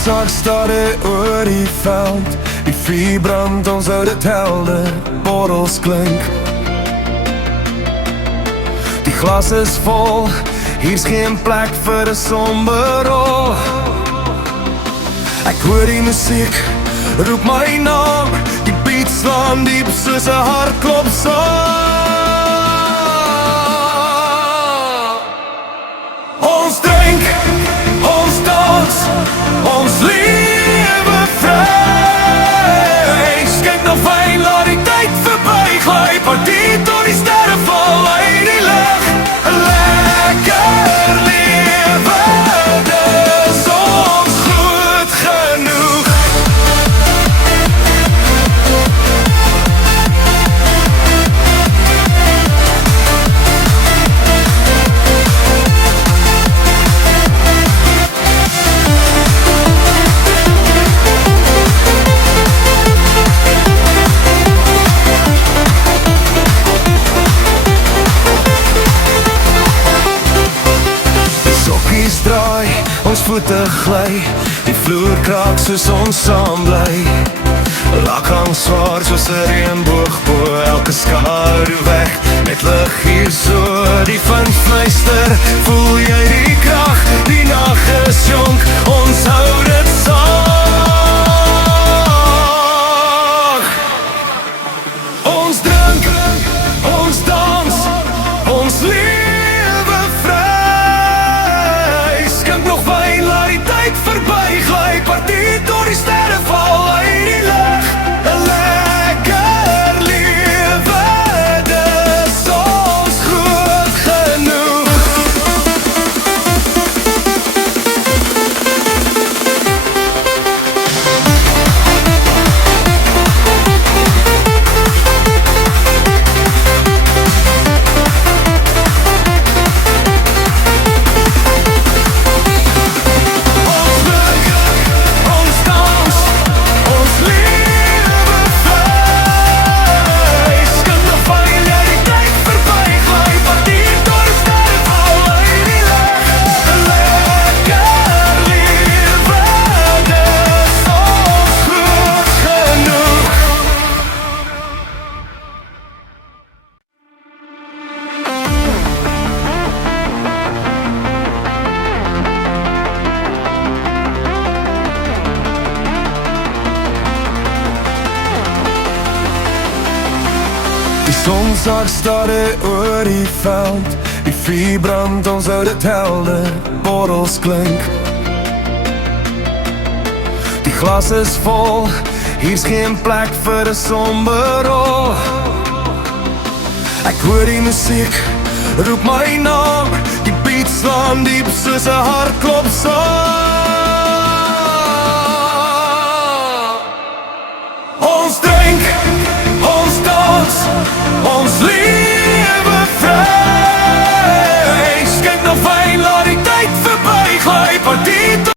Sonsak staar oor die veld, die vuur brand, ons hou dit helder, borrels klink. Die glas is vol, hier's geen plek vir 'n somber rol. Ek hoor die musiek, roep my naam, die beat slaan diep soos 'n hartklop saam. Ons drink, ons dans, ons lewe vry. Skink nog wyn, laat die tyd verby gly, party tot die sterre val uit die lug. Lekker lewe, dis ons goed genoeg. Draai, ons voete gly, die vloer kraak soos ons saam bly. Lak hang swaar soos 'n reënboog bo elke skadu weg, met lig hier so, die wind fluister, voel jy die krag, die nag is jonk, ons hou dit saag. Ons drink, ons dans, ons lewe vry. Nog wyn, laat die tyd verby gly, party tot die sterre val uit die lug. 'n Lekker lewe, dis ons goed genoeg. Die sonsak staar oor die veld, die vuur brand, ons hou dit helder, borrels klink. Die glas is vol, hier's geen plek vir 'n somber rol. Ek hoor die musiek, roep my naam, die beat slaan diep soos 'n hartklop saam.